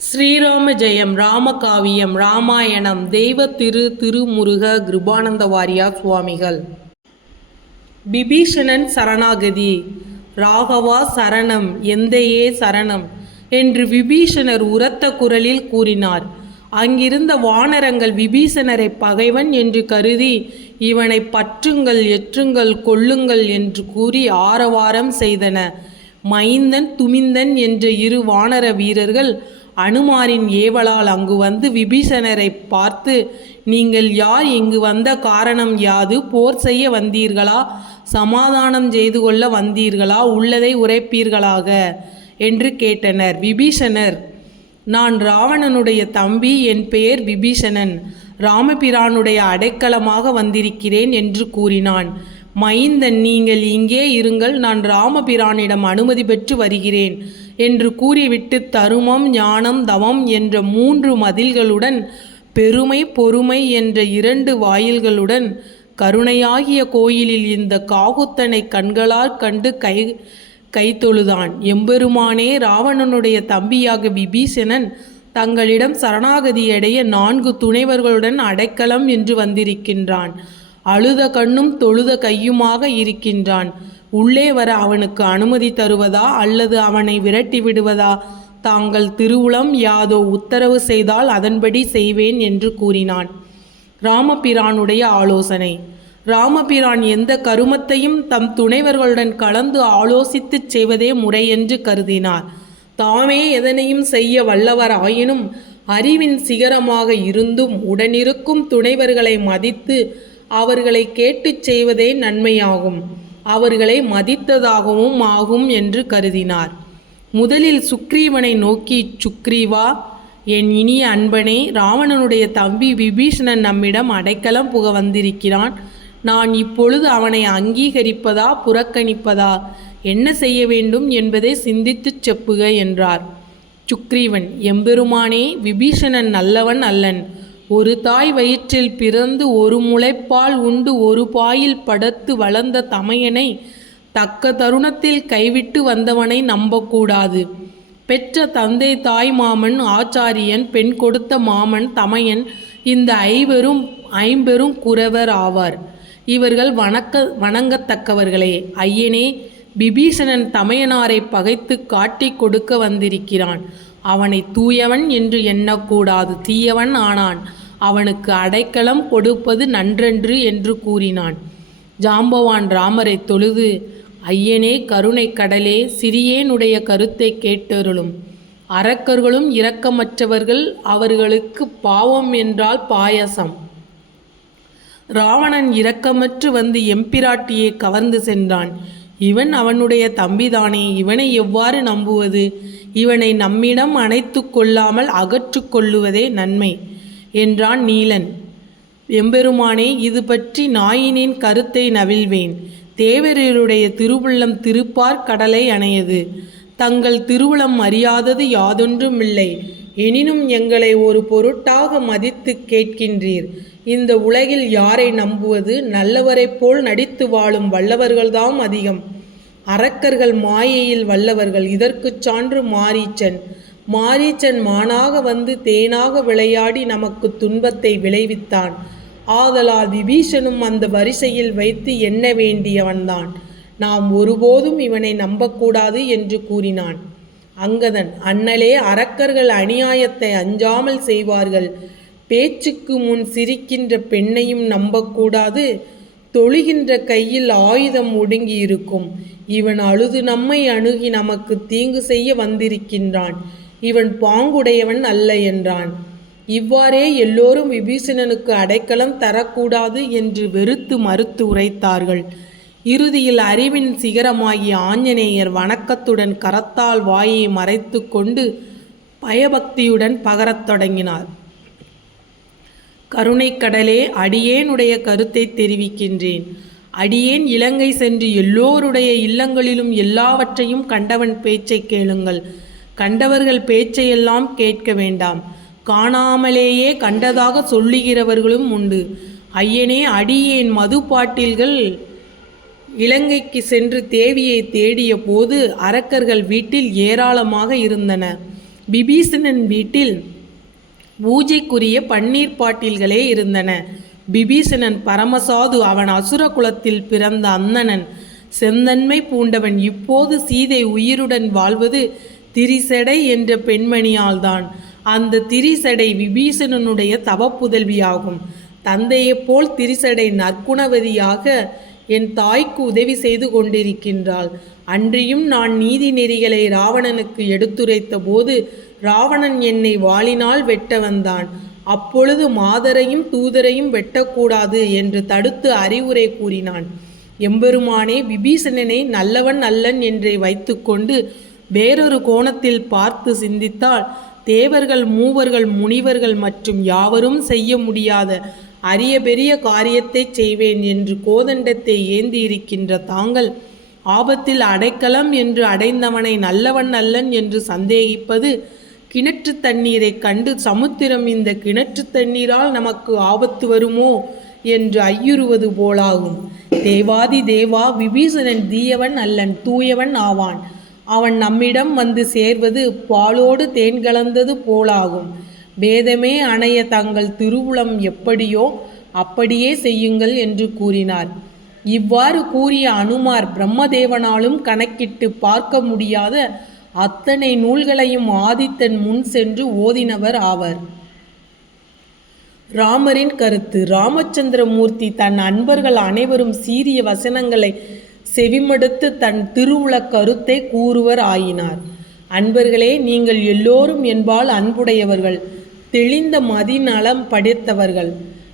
ஸ்ரீராம ஜெயம் ராமகாவியம் ராமாயணம் தெய்வ திரு திருமுருக கிருபானந்த வாரியார் சுவாமிகள். விபீஷணன் சரணாகதி ராகவா சரணம் எந்தையே சரணம் என்று விபீஷணர் உரத்த குரலில் கூறினார். அங்கிருந்த வானரங்கள் விபீஷணரை பகைவன் என்று கருதி இவனை பற்றுங்கள் எற்றுங்கள் கொல்லுங்கள் என்று கூறி ஆரவாரம் செய்தன. மைந்தன் துமிந்தன் என்ற இரு வானர வீரர்கள் அனுமாரின் ஏவலால் அங்கு வந்து விபீஷணரை பார்த்து நீங்கள் யார்? இங்கு வந்த காரணம் யாது? போர் செய்ய வந்தீர்களா? சமாதானம் செய்து கொள்ள வந்தீர்களா? உள்ளதை உரைப்பீர்களாக என்று கேட்டனர். விபீஷணர் நான் ராவணனுடைய தம்பி என் பெயர் விபீஷணன். ராமபிரானுடைய அடைக்கலமாக வந்திருக்கிறேன் என்று கூறினான். மைந்தன் நீங்கள் இங்கே இருங்கள். நான் ராமபிரானிடம் அனுமதி பெற்று வருகிறேன். என்று கூறிவிட்டு தருமம் ஞானம் தவம் என்ற மூன்று மதில்களுடன் பெருமை பொறுமை என்ற இரண்டு வாயில்களுடன் கருணையாகிய கோயிலில் இந்த காகுத்தனை கண்களால் கண்டு கை கைத்தொழுதான். எம்பெருமானே ராவணனுடைய தம்பியாக விபீஷணன் தங்களிடம் சரணாகதியடைய நான்கு துணைவர்களுடன் அடைக்கலம் என்று வந்திருக்கின்றான். அழுத கண்ணும் தொழுத கையுமாக இருக்கின்றான். உள்ளே வர அவனுக்கு அனுமதி தருவதா அல்லது அவனை விரட்டி விடுவதா? தாங்கள் திருவுளம் யாதோ உத்தரவு செய்தால் அதன்படி செய்வேன் என்று கூறினான். ராமபிரானுடைய ஆலோசனை. ராமபிரான் எந்த கருமத்தையும் தம் துணைவர்களுடன் கலந்து ஆலோசித்துச் செய்வதே முறை என்று கருதினார். தாமே எதனையும் செய்ய வல்லவராயினும் அறிவின் சிகரமாக இருந்தும் உடனிருக்கும் துணைவர்களை மதித்து அவர்களை கேட்டுச் செய்வதே நன்மையாகும். அவர்களை மதித்ததாகவும் ஆகும் என்று கருதினார். முதலில் சுக்ரீவனை நோக்கி சுக்ரீவா என் இனிய அன்பனே ராவணனுடைய தம்பி விபீஷணன் நம்மிடம் அடைக்கலம் புக வந்திருக்கிறான். நான் இப்பொழுது அவனை அங்கீகரிப்பதா புறக்கணிப்பதா? என்ன செய்ய வேண்டும் என்பதை சிந்தித்துச் செப்புக என்றார். சுக்ரீவன் எம்பெருமானே விபீஷணன் நல்லவன் அல்லன். ஒரு தாய் வயிற்றில் பிறந்து ஒரு முளைப்பால் உண்டு ஒரு பாயில் படுத்து வளர்ந்த தமையனை தக்க தருணத்தில் கைவிட்டு வந்தவனை நம்பக்கூடாது. பெற்ற தந்தை தாய் மாமன் ஆச்சாரியன் பெண் கொடுத்த மாமன் தமையன் இந்த ஐவரும் ஐம்பெரும் குறவர் ஆவார். இவர்கள் வணக்க வணங்கத்தக்கவர்களே. ஐயனே விபீஷணன் தமையனாரை பகைத்து காட்டிக் கொடுக்க வந்திருக்கிறான். அவனை தூயவன் என்று எண்ணக்கூடாது. தீயவன் ஆனான். அவனுக்கு அடைக்கலம் கொடுப்பது நன்றன்று என்று கூறினான். ஜாம்பவான் ராமரை தொழுது ஐயனே கருணை கடலே சிறியேனுடைய கருத்தை கேட்டருளும். அரக்கர்களும் இரக்கமற்றவர்கள் அவர்களுக்கு பாவம் என்றால் பாயசம். ராவணன் இரக்கமற்று வந்து எம்பிராட்டியை கவர்ந்து சென்றான். இவன் அவனுடைய தம்பிதானே இவனை எவ்வாறு நம்புவது? இவனை நம்மிடம் அணைத்து கொள்ளாமல் அகற்று கொள்ளுவதே நன்மை. என்றான் நீலன். எம்பெருமானே இது பற்றி நாயினின் கருத்தை நவிழ்வேன். தேவரருடைய திருவுள்ளம் திருப்பார் கடலை அணையது. தங்கள் திருவுளம் அறியாதது யாதொன்றுமில்லை. எனினும் எங்களை ஒரு பொருட்டாக மதித்து கேட்கின்றீர். இந்த உலகில் யாரை நம்புவது? நல்லவரைப் போல் நடித்து வாழும் வல்லவர்கள்தாம் அதிகம். அரக்கர்கள் மாயையில் வல்லவர்கள். இதற்குச் சான்று மாரீச்சன். மாரீச்சன் மானாக வந்து தேனாக விளையாடி நமக்கு துன்பத்தை விளைவித்தான். ஆதலால் விபீஷனும் அந்த வரிசையில் வைத்து எண்ண வேண்டியவன்தான்? நாம் ஒருபோதும் இவனை நம்பக்கூடாது என்று கூறினான். அங்கதன் அண்ணலே அரக்கர்கள் அநியாயத்தை அஞ்சாமல் செய்வார்கள். பேச்சுக்கு முன் சிரிக்கின்ற பெண்ணையும் நம்பக்கூடாது. தொழுகின்ற கையில் ஆயுதம் ஒடுங்கி இருக்கும் இவன் அழுது நம்மை அணுகி நமக்கு தீங்கு செய்ய வந்திருக்கின்றான். இவன் பாங்குடையவன் அல்ல என்றான். இவ்வாறே எல்லோரும் விபீஷணனுக்கு அடைக்கலம் தரக்கூடாது என்று வெறுத்து மறுத்து உரைத்தார்கள். இறுதியில் அறிவின் சிகரமாகிய ஆஞ்சநேயர் வணக்கத்துடன் கரத்தால் வாயை மறைத்து கொண்டு பயபக்தியுடன் பகரத் தொடங்கினார். கருணைக்கடலே அடியேனுடைய கருத்தை தெரிவிக்கின்றேன். அடியேன் இலங்கை சென்று எல்லோருடைய இல்லங்களிலும் எல்லாவற்றையும் கண்டவன் பேச்சை கேளுங்கள். கண்டவர்கள் பேச்சையெல்லாம் கேட்க வேண்டாம். காணாமலேயே கண்டதாக சொல்லுகிறவர்களும் உண்டு. ஐயனே அடியேன் மது பாட்டில்கள். இலங்கைக்கு சென்று தேவியை தேடிய போது அரக்கர்கள் வீட்டில் ஏராளமாக இருந்தன. பிபீஷணன் வீட்டில் பூஜைக்குரிய பன்னீர் பாட்டில்களே இருந்தன. பிபீஷணன் பரமசாது அவன் அசுர குலத்தில் பிறந்த அந்தணன் செந்தன்மை பூண்டவன். இப்போது சீதை உயிருடன் வாழ்வது திரிசடை என்ற பெண்மணியால்தான் அந்த திரிசடை விபீஷணனுடைய தவப்புதல்வியாகும். தந்தையைப் போல் திரிசடை நற்குணவதியாக என் தாய்க்கு உதவி செய்து கொண்டிருக்கின்றாள். அன்றியும் நான் நீதி நெறிகளை ராவணனுக்கு எடுத்துரைத்த போது ராவணன் என்னை வாளினால் வெட்ட வந்தான். அப்பொழுது மாதரையும் தூதரையும் வெட்டக்கூடாது என்று தடுத்து அறிவுரை கூறினான். எம்பெருமானே விபீஷணனை நல்லவன் அல்லன் என்றே வைத்துக்கொண்டு வேறொரு கோணத்தில் பார்த்து சிந்தித்தால் தேவர்கள் மூவர்கள் முனிவர்கள் மற்றும் யாவரும் செய்ய முடியாத அரிய பெரிய காரியத்தை செய்வேன் என்று கோதண்டத்தை ஏந்தி இருக்கின்ற தாங்கள் ஆபத்தில் அடைக்கலம் என்று அடைந்தவனை நல்லவன் அல்லன் என்று சந்தேகிப்பது கிணற்று தண்ணீரை கண்டு சமுத்திரம் இந்த கிணற்று தண்ணீரால் நமக்கு ஆபத்து வருமோ என்று ஐயுறுவது போலாகும். தேவாதி தேவா விபீஷணன் தீயவன் அல்லன் தூயவன் ஆவான். அவன் நம்மிடம் வந்து சேர்வது பாலோடு தேன் கலந்தது போலாகும். வேதமே அணைய தங்கள் திருவுளம் எப்படியோ அப்படியே செய்யுங்கள் என்று கூறினார். இவ்வாறு கூறிய அனுமார் பிரம்மதேவனாலும் கணக்கிட்டு பார்க்க முடியாத அத்தனை நூல்களையும் ஆதித்தன் முன் சென்று ஓதினவர் ஆவர். ராமரின் கருத்து ராமச்சந்திரமூர்த்தி தன் அன்பர்கள் அனைவரும் சீரிய வசனங்களை செவிமடுத்து தன் திருவுள கருத்தை கூறுவர் ஆயினார். அன்பர்களே நீங்கள் எல்லோரும் என்பால் அன்புடையவர்கள் தெளிந்த மதிநலம் படைத்தவர்கள்.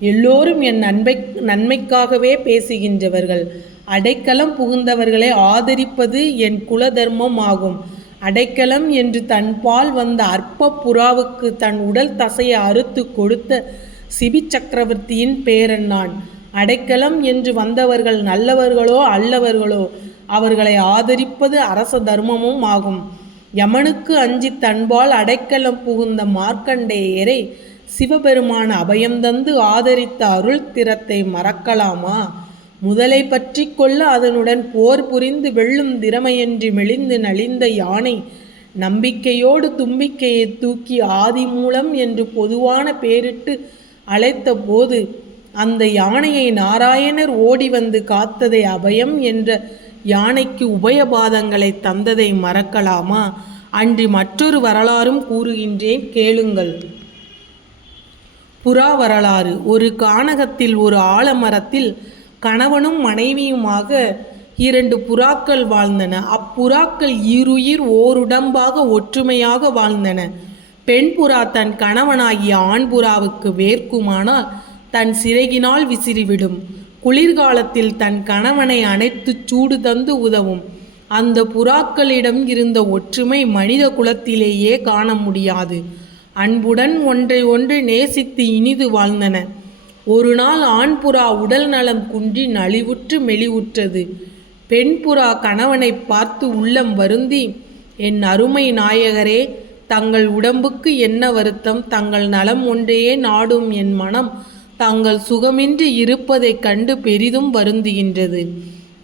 எல்லோரும் என் நன்மை நன்மைக்காகவே பேசுகின்றவர்கள். அடைக்கலம் புகுந்தவர்களை ஆதரிப்பது என் குல தர்மம் ஆகும். அடைக்கலம் என்று தன்பால் வந்த அற்ப புறாவுக்கு தன் உடல் தசையை அறுத்து கொடுத்த சிபி சக்கரவர்த்தியின் பேரன் நான். அடைக்கலம் என்று வந்தவர்கள் நல்லவர்களோ அல்லவர்களோ அவர்களை ஆதரிப்பது அரச தர்மமும் ஆகும். யமனுக்கு அஞ்சி தன்பால் அடைக்கலம் புகுந்த மார்க்கண்டேயரை சிவபெருமான அபயம் தந்து ஆதரித்த அருள் திறத்தை மறக்கலாமா? முதலை பற்றி கொள்ள அதனுடன் போர் புரிந்து வெள்ளும் திறமையன்றி மெலிந்து நலிந்த யானை நம்பிக்கையோடு தும்பிக்கையை தூக்கி ஆதி மூலம் என்று பொதுவான பேரிட்டு அழைத்த போது அந்த யானையை நாராயணர் ஓடி வந்து காத்ததை அபயம் என்ற யானைக்கு உபயபாதங்களை தந்ததை மறக்கலாமா? அன்றி மற்றொரு வரலாறும் கூறுகின்றேன் கேளுங்கள். புறா வரலாறு. ஒரு கானகத்தில் ஒரு ஆலமரத்தில் கணவனும் மனைவியுமாக இரண்டு புறாக்கள் வாழ்ந்தன. அப்புறாக்கள் இருயிர் ஓருடம்பாக ஒற்றுமையாக வாழ்ந்தன. பெண் புறா தன் கணவனாகிய ஆண் புறாவுக்கு வேர்க்குமானால் தன் சிறகினால் விசிறிவிடும். குளிர்காலத்தில் தன் கணவனை அணைத்து சூடு தந்து உதவும். அந்த புறாக்களிடம் இருந்த ஒற்றுமை மனித குலத்திலேயே காண முடியாது. அன்புடன் ஒன்றை ஒன்று நேசித்து இனிது வாழ்ந்தன. ஒரு நாள் ஆண் புறா உடல் நலம் குன்றி நலிவுற்று மெலிவுற்றது. பெண் புறா கணவனை பார்த்து உள்ளம் வருந்தி என் அருமை நாயகரே தங்கள் உடம்புக்கு என்ன வருத்தம்? தங்கள் நலம் ஒன்றையே நாடும் என் மனம். தாங்கள் சுகமின்றி இருப்பதைக் கண்டு பெரிதும் வருந்துகின்றது.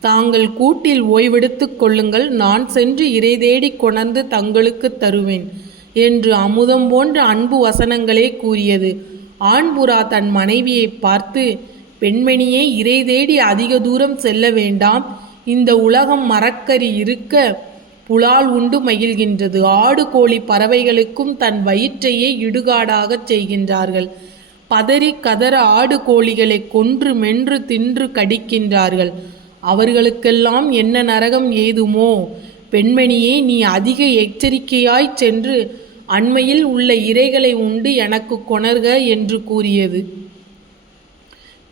தாங்கள் கூட்டில் ஓய்வெடுத்து கொள்ளுங்கள் நான் சென்று இறை தேடி கொணர்ந்து தங்களுக்கு தருவேன் என்று அமுதம் போன்ற அன்பு வசனங்களே கூறியது. ஆண்புறா தன் மனைவியை பார்த்து பெண்மணியே இறை தேடி அதிக தூரம் செல்ல வேண்டாம். இந்த உலகம் மரக்கறி இருக்க புலால் உண்டு மகிழ்கின்றது. ஆடு கோழி பறவைகளுக்கும் தன் வயிற்றையே இடுகாடாகச் செய்கின்றார்கள். பதறி கதற ஆடு கோழிகளை கொன்று மென்று தின்று கடிக்கின்றார்கள். அவர்களுக்கெல்லாம் என்ன நரகம் ஏதுமோ? பெண்மணியே நீ அதிக எச்சரிக்கையாய் சென்று அண்மையில் உள்ள இறைகளை உண்டு எனக்கு கொணர்க என்று கூறியது.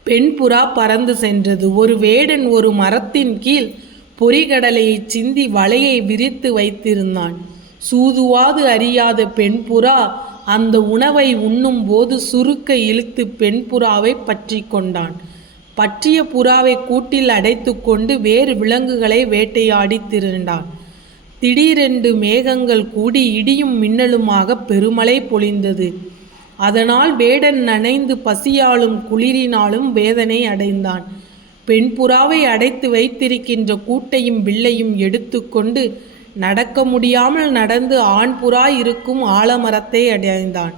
பெண் புறா பறந்து சென்றது. ஒரு வேடன் ஒரு மரத்தின் கீழ் பொறிகடலையை சிந்தி வலையை விரித்து வைத்திருந்தான். சூதுவாது அறியாத பெண் புறா அந்த உணவை உண்ணும் போது சுருக்க இழுத்து பெண் புறாவை பற்றி கொண்டான். பற்றிய புறாவை கூட்டில் அடைத்து கொண்டு வேறு விலங்குகளை வேட்டையாடி திருண்டான் திடீரென்று மேகங்கள் கூடி இடியும் மின்னலுமாக பெருமழை பொழிந்தது. அதனால் வேடன் நனைந்து பசியாலும் குளிரினாலும் வேதனை அடைந்தான். பெண் புறாவை அடைத்து வைத்திருக்கின்ற கூட்டையும் வில்லையும் எடுத்துக்கொண்டு நடக்க முடியாமல் நடந்து ஆண் புறா இருக்கும் ஆலமரத்தை அடைந்தான்.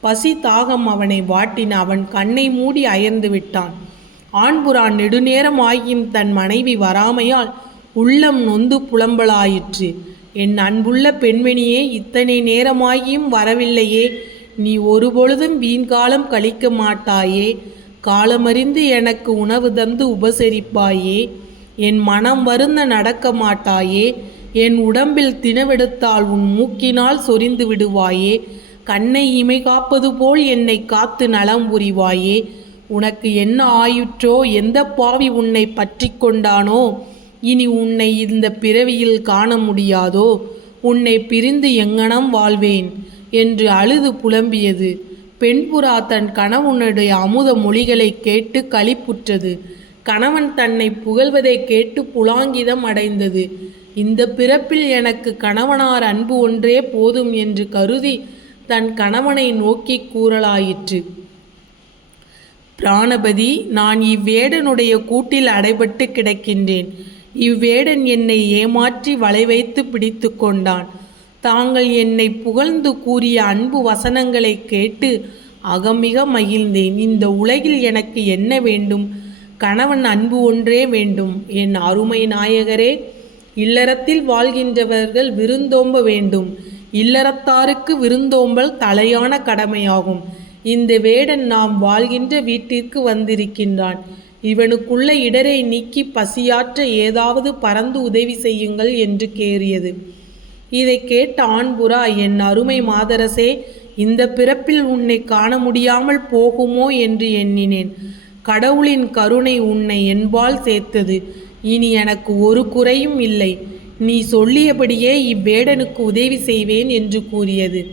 பசி தாகம் அவனை வாட்டின அவன் கண்ணை மூடி அயர்ந்து விட்டான். ஆண்புறா நெடுநேரம் ஆகியும் தன் மனைவி வராமையால் உள்ளம் நொந்து புலம்பலாயிற்று. என் அன்புள்ள பெண்மணியே இத்தனை நேரமாகியும் வரவில்லையே. நீ ஒருபொழுதும் வீண்காலம் கழிக்க மாட்டாயே. காலமறிந்து எனக்கு உணவு தந்து உபசரிப்பாயே. என் மனம் வருந்த நடக்க மாட்டாயே. என் உடம்பில் தினவெடுத்தால் உன் மூக்கினால் சொரிந்து விடுவாயே. கண்ணை இமை காப்பது போல் என்னை காத்து நலம் புரிவாயே. உனக்கு என்ன ஆயுற்றோ எந்த பாவி உன்னை பற்றி கொண்டானோ இனி உன்னை இந்த பிறவியில் காண முடியாதோ உன்னை பிரிந்து எங்கனம் வாழ்வேன் என்று அழுது புலம்பியது. பெண்புறா தன் கணவனுடைய அமுத மொழிகளை கேட்டு களிப்புற்றது. கணவன் தன்னை புகழ்வதை கேட்டு புலாங்கிதம் அடைந்தது. இந்த பிறப்பில் எனக்கு கணவனார் அன்பு ஒன்றே போதும் என்று கருதி தன் கணவனை நோக்கி கூறலாயிற்று. பிராணபதி நான் இவ்வேடனுடைய கூட்டில் அடைபட்டு கிடக்கின்றேன். இவ்வேடன் என்னை ஏமாற்றி வலை வைத்து பிடித்து கொண்டான். தாங்கள் என்னை புகழ்ந்து கூறிய அன்பு வசனங்களை கேட்டு அகமிக மகிழ்ந்தேன். இந்த உலகில் எனக்கு என்ன வேண்டும்? கணவன் அன்பு ஒன்றே வேண்டும். என் அருமை நாயகரே இல்லறத்தில் வாழ்கின்றவர்கள் விருந்தோம்ப வேண்டும். இல்லறத்தாருக்கு விருந்தோம்பல் தலையான கடமையாகும். இந்த வேடன் நாம் வாழ்கின்ற வீட்டிற்கு வந்திருக்கின்றான். இவனுக்குள்ள இடரை நீக்கி பசியாற்ற ஏதாவது பறந்து உதவி செய்யுங்கள் என்று கேறியது. இதை கேட்ட ஆண்புறா என் அருமை மாதரசே இந்த பிறப்பில் உன்னை காண முடியாமல் போகுமோ? என்று எண்ணினேன். கடவுளின் கருணை உன்னை என்பால் சேர்த்தது. இனி எனக்கு ஒரு குறையும் இல்லை. நீ சொல்லியபடியே இவ்வேடனுக்கு உதவி செய்வேன் என்று கூறியது.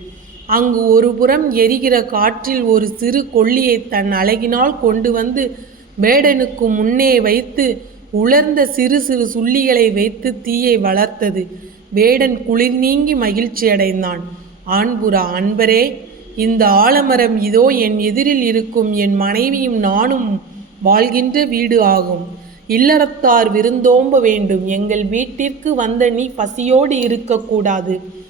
அங்கு ஒரு புறம் எரிகிற காற்றில் ஒரு சிறு கொள்ளியை தன் அழகினால் கொண்டு வந்து வேடனுக்கு முன்னே வைத்து உலர்ந்த சிறு சிறு சுள்ளிகளை வைத்து தீயை வளர்த்தது. வேடன் குளிர் நீங்கி மகிழ்ச்சி அடைந்தான். ஆண்புறா அன்பரே இந்த ஆலமரம் இதோ என் எதிரில் இருக்கும் என் மனைவியும் நானும் வாழ்கின்ற வீடு ஆகும். இல்லறத்தார் விருந்தோம்ப வேண்டும். எங்கள் வீட்டிற்கு வந்த நீ பசியோடு இருக்கக்கூடாது.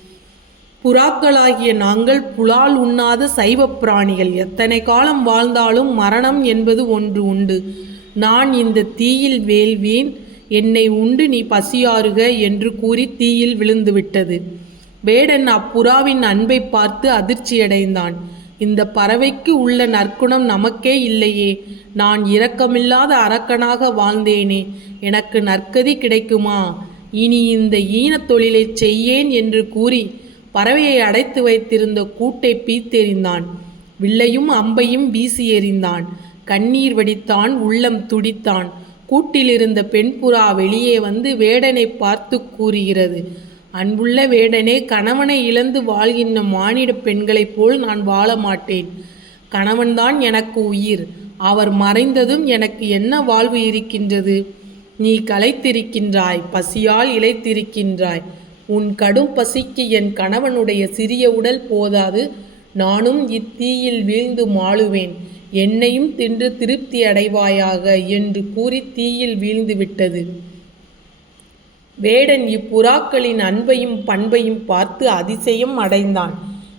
புறாக்களாகிய நாங்கள் புலால் உண்ணாத சைவ பிராணிகள். எத்தனை காலம் வாழ்ந்தாலும் மரணம் என்பது ஒன்று உண்டு. நான் இந்த தீயில் வேள்வேன். என்னை உண்டு நீ பசியாறுக என்று கூறி தீயில் விழுந்துவிட்டது. வேடன் அப்புறாவின் அன்பை பார்த்து அதிர்ச்சியடைந்தான். இந்த பறவைக்கு உள்ள நற்குணம் நமக்கே இல்லையே. நான் இரக்கமில்லாத அரக்கனாக வாழ்ந்தேனே. எனக்கு நற்கதி கிடைக்குமா? இனி இந்த ஈனத் தொழிலை செய்யேன் என்று கூறி பறவையை அடைத்து வைத்திருந்த கூட்டை பீத்தெறிந்தான். வில்லையும் அம்பையும் வீசி எறிந்தான். கண்ணீர் வடித்தான் உள்ளம் துடித்தான். கூட்டிலிருந்த பெண் புறா வெளியே வந்து வேடனை பார்த்து கூறுகிறது. அன்புள்ள வேடனே கணவனை இழந்து வாழ்கின்ற மானிட பெண்களைப் போல் நான் வாழ மாட்டேன் கணவன்தான் எனக்கு உயிர். அவர் மறைந்ததும் எனக்கு என்ன வாழ்வு இருக்கின்றது? நீ களைத்திருக்கின்றாய் பசியால் இழைத்திருக்கின்றாய் உன் கடும் பசிக்கு என் கணவனுடைய சிறிய உடல் போதாது. நானும் இத்தீயில் வீழ்ந்து மாழுவேன் என்னையும் தின்று திருப்தி அடைவாயாக என்று கூறி தீயில் வீழ்ந்து விட்டது. வேடன் இப்புறாக்களின் அன்பையும் பண்பையும் பார்த்து அதிசயம் அடைந்தான்.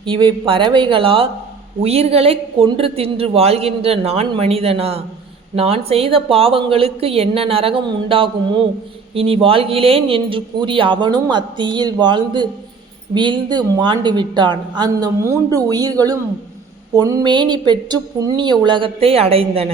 இவை பறவைகளா? உயிர்களை கொன்று தின்று வாழ்கின்ற நான் மனிதனா? நான் செய்த பாவங்களுக்கு என்ன நரகம் உண்டாகுமோ? இனி வாழ்கிறேன் என்று கூறி அவனும் அத்தீயில் வாழ்ந்து வீழ்ந்து மாண்டு விட்டான் அந்த மூன்று உயிர்களும் பொன்மேனி பெற்று புண்ணிய உலகத்தை அடைந்தன.